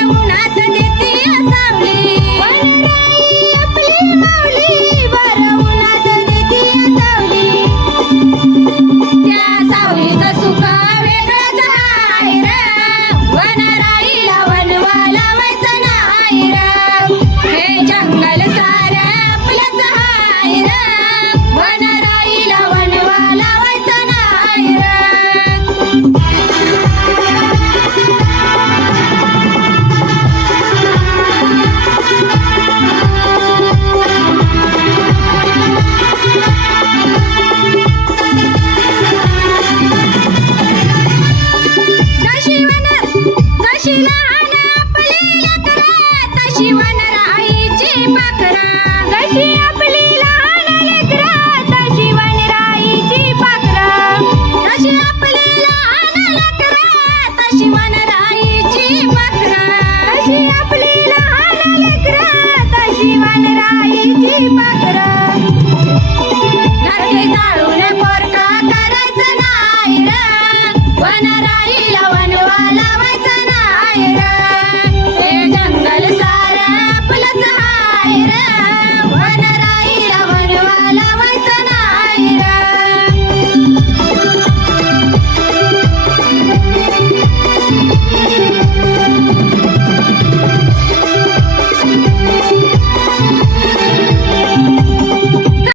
una. गायची पाखरा